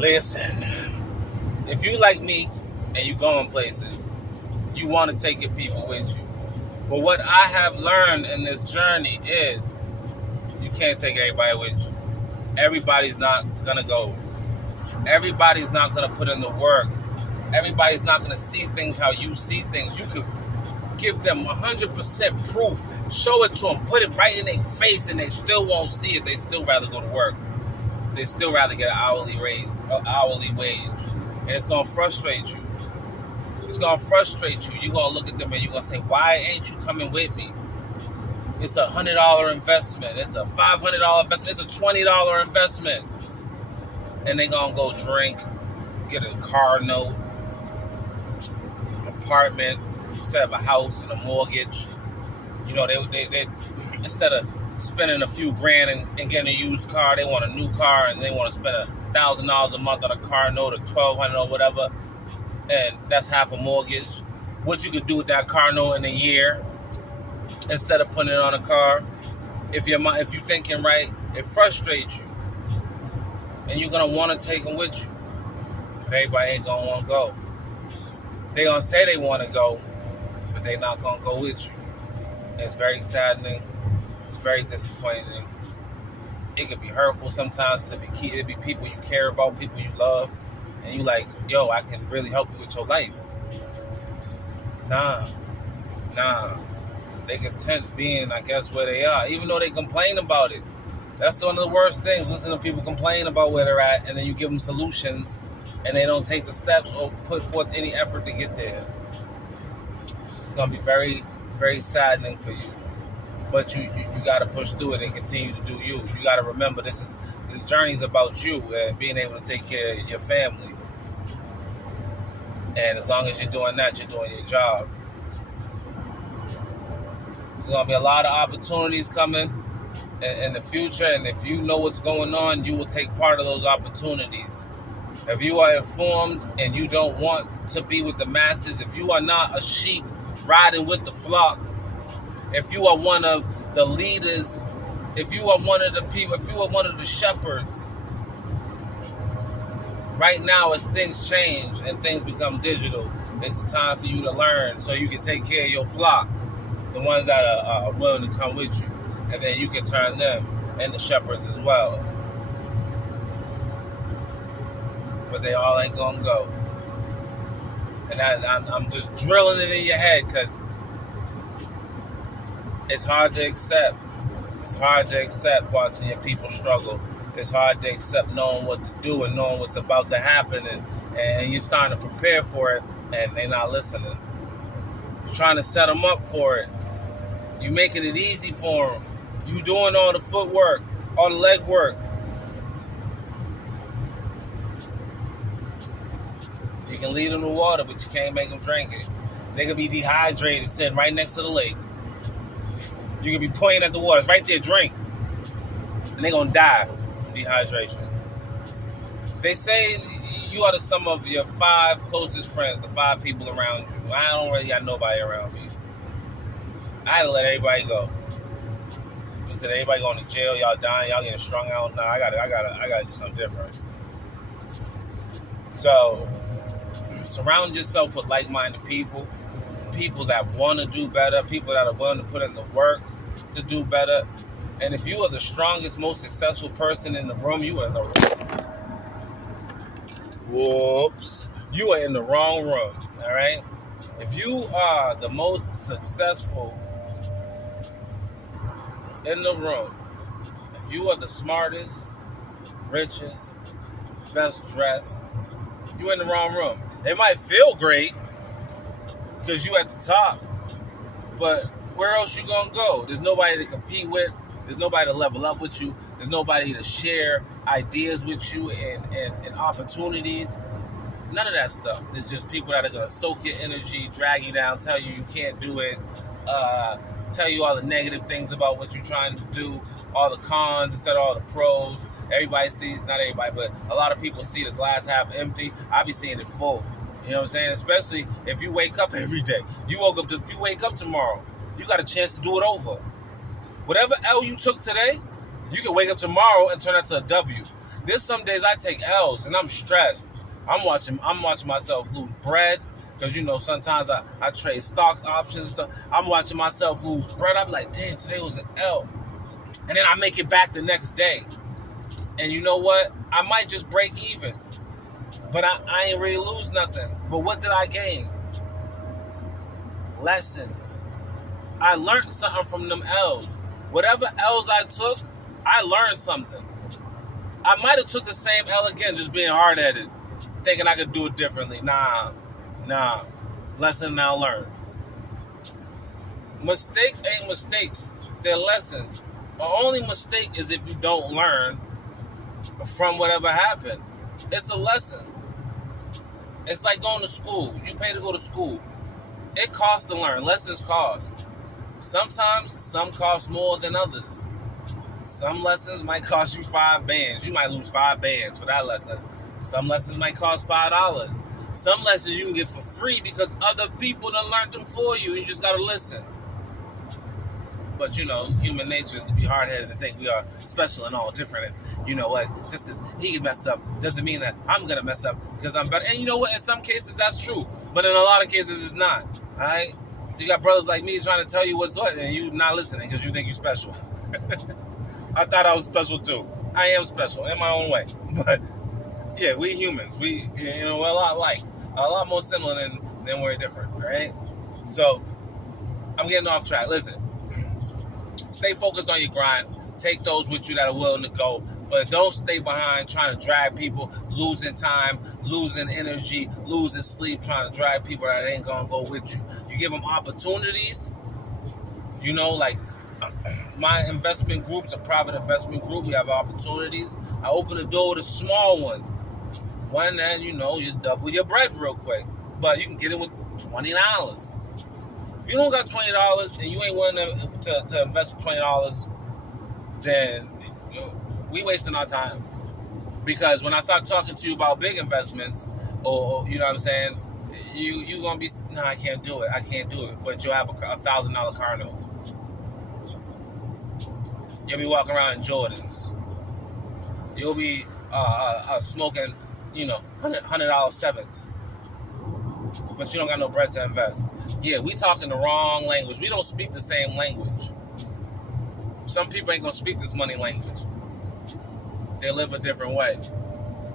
Listen, if you like me and you going places, you want to take your people with you. But what I have learned in this journey is you can't take everybody with you. Everybody's not going to go. Everybody's not going to put in the work. Everybody's not going to see things how you see things. You could give them 100% proof, show it to them, put it right in their face, and they still won't see it. They still rather go to work. They still rather get an hourly wage. And it's going to frustrate you. It's going to frustrate you. You're going to look at them and you're going to say, why ain't you coming with me? It's a $100 investment. It's a $500 investment. It's a $20 investment. And they're going to go drink, get a car note, apartment, instead of a house and a mortgage. You know, they instead of spending a few grand and getting a used car, they want a new car and they want to spend $1,000 a month on a car note or $1,200 or whatever, and that's half a mortgage. What you could do with that car note in a year instead of putting it on a car, if you're thinking right, it frustrates you, and you're gonna want to take them with you. But everybody ain't gonna want to go. They gonna say they want to go, but they not gonna go with you. And it's very saddening. It's very disappointing. It could be hurtful sometimes. It be people you care about, people you love, and you like, yo, I can really help you with your life. Nah. They content being, I guess, where they are, even though they complain about it. That's one of the worst things. Listen to people complain about where they're at, and then you give them solutions, and they don't take the steps or put forth any effort to get there. It's going to be very, very saddening for you. But you got to push through it and continue to do you. You got to remember this journey is about you and being able to take care of your family. And as long as you're doing that, you're doing your job. There's going to be a lot of opportunities coming in the future. And if you know what's going on, you will take part of those opportunities. If you are informed and you don't want to be with the masses, if you are not a sheep riding with the flock, if you are one of the leaders, if you are one of the people, if you are one of the shepherds, right now as things change and things become digital, it's the time for you to learn so you can take care of your flock, the ones that are willing to come with you, and then you can turn them into shepherds as well. But they all ain't gonna go. And I'm just drilling it in your head because it's hard to accept. It's hard to accept watching your people struggle. It's hard to accept knowing what to do and knowing what's about to happen, and you're starting to prepare for it, and they're not listening. You're trying to set them up for it. You're making it easy for them. You doing all the footwork, all the leg work. You can lead them to water, but you can't make them drink it. They could be dehydrated, sitting right next to the lake. You can be pointing at the water. It's right there, drink. And they're going to die from dehydration. They say you are the sum of your 5 closest friends, the 5 people around you. I don't really got nobody around me. I had to let everybody go. You said everybody going to jail, y'all dying, y'all getting strung out. No, I gotta do something different. So, surround yourself with like-minded people. People that want to do better, people that are willing to put in the work to do better. And if you are the strongest, most successful person in the room, you are in the you are in the wrong room. All right. If you are the most successful in the room, if you are the smartest, richest, best dressed, you're in the wrong room. It might feel great because you at the top, but where else you gonna go? There's nobody to compete with. There's nobody to level up with you. There's nobody to share ideas with you and opportunities. None of that stuff. There's just people that are gonna soak your energy, drag you down, tell you can't do it, tell you all the negative things about what you're trying to do, all the cons instead of all the pros. Everybody sees, not everybody, but a lot of people see the glass half empty. I be seeing it full. You know what I'm saying? Especially if you wake up every day. You wake up tomorrow. You got a chance to do it over. Whatever L you took today, you can wake up tomorrow and turn that to a W. There's some days I take L's and I'm stressed. I'm watching myself lose bread. Because, you know, sometimes I trade stocks, options, and stuff. I'm watching myself lose bread. I'm like, damn, today was an L. And then I make it back the next day. And you know what? I might just break even. But I ain't really lose nothing. But what did I gain? Lessons. I learned something from them L's. Whatever L's I took, I learned something. I might have took the same L again, just being hard-headed, thinking I could do it differently. Nah. Lesson now learned. Mistakes ain't mistakes. They're lessons. The only mistake is if you don't learn from whatever happened. It's a lesson. It's like going to school. You pay to go to school. It costs to learn. Lessons cost. Sometimes some cost more than others. Some lessons might cost you 5 bands. You might lose 5 bands for that lesson. Some lessons might cost $5. Some lessons you can get for free because other people done learned them for you. You just got to listen. But, you know, human nature is to be hard-headed and think we are special and all different. And you know what? Just because he messed up doesn't mean that I'm going to mess up because I'm better. And you know what? In some cases, that's true. But in a lot of cases, it's not. All right? You got brothers like me trying to tell you what's what, and you not listening because you think you're special. I thought I was special, too. I am special in my own way. But, yeah, we humans. We, you know, we're a lot alike. A lot more similar than we're different, right? So, I'm getting off track. Listen. Stay focused on your grind. Take those with you that are willing to go. But don't stay behind trying to drag people, losing time, losing energy, losing sleep, trying to drag people that ain't going to go with you. You give them opportunities. You know, like my investment group's a private investment group. We have opportunities. I open the door with a small one. One that, you know, you double your bread real quick. But you can get in with $20. If you don't got $20 and you ain't willing to invest for $20, then we wasting our time. Because when I start talking to you about big investments, or you know what I'm saying, you gonna be, no, I can't do it. But you'll have a $1,000 car note. You'll be walking around in Jordans. You'll be smoking, you know, $100 sevens. But you don't got no bread to invest. Yeah, we talking the wrong language. We don't speak the same language. Some people ain't gonna speak this money language. They live a different way.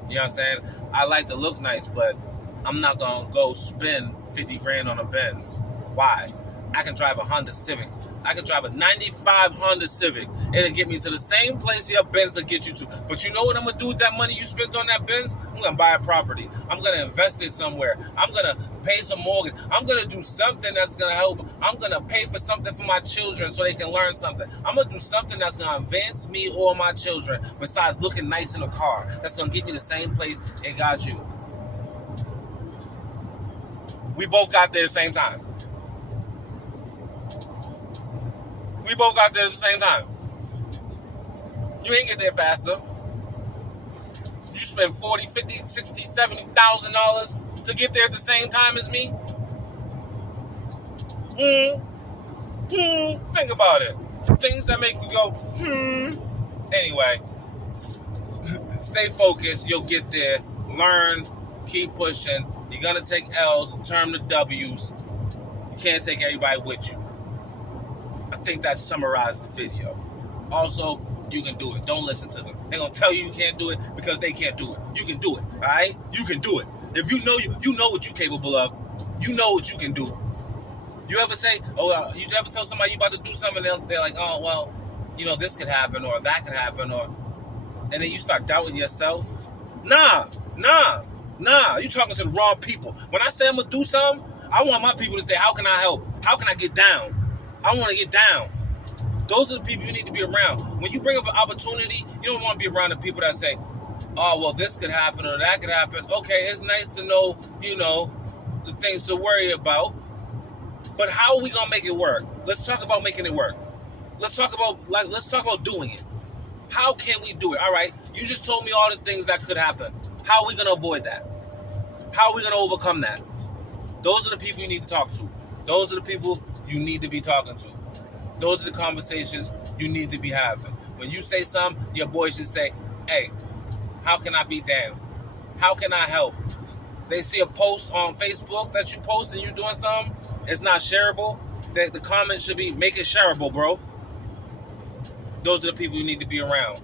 You know what I'm saying? I like to look nice, but I'm not gonna go spend 50 grand on a Benz. Why? I can drive a Honda Civic. I can drive a 95 Honda Civic. It'll get me to the same place your Benz will get you to. But you know what I'm going to do with that money you spent on that Benz? I'm going to buy a property. I'm going to invest it somewhere. I'm going to pay some mortgage. I'm going to do something that's going to help. I'm going to pay for something for my children so they can learn something. I'm going to do something that's going to advance me or my children besides looking nice in a car. That's going to get me the same place it got you. We both got there at the same time. We both got there at the same time. You ain't get there faster. You spend $40, $50, $60, $70,000 to get there at the same time as me? Think about it. Things that make you go, Anyway, stay focused. You'll get there. Learn. Keep pushing. You're going to take L's, turn to W's. You can't take everybody with you. I think that summarized the video. Also, you can do it. Don't listen to them. They're going to tell you can't do it because they can't do it. You can do it, all right? You can do it. If you know what you're capable of. You know what you can do. You ever say, you ever tell somebody you about to do something, they're like, oh, well, you know, this could happen or that could happen, and then you start doubting yourself? Nah. You talking to the wrong people. When I say I'm going to do something, I want my people to say, how can I help? How can I get down? I want to get down. Those are the people you need to be around. When you bring up an opportunity, you don't want to be around the people that say, oh, well, this could happen or that could happen. Okay, it's nice to know, you know, the things to worry about. But how are we going to make it work? Let's talk about making it work. Let's talk about doing it. How can we do it? All right, you just told me all the things that could happen. How are we going to avoid that? How are we going to overcome that? Those are the people you need to talk to. Those are the people you need to be talking to. Those are the conversations you need to be having. When you say something, your boy should say, hey, How can I be damned? How can I help? They see a post on Facebook that you post and you doing something, it's not shareable. The comment should be, make it shareable, bro. Those are the people you need to be around.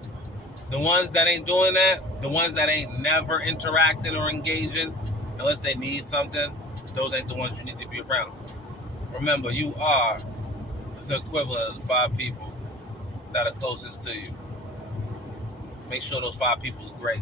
The ones that ain't doing that, the ones that ain't never interacting or engaging, unless they need something, those ain't the ones you need to be around. Remember, you are the equivalent of the 5 people that are closest to you. Make sure those 5 people are great.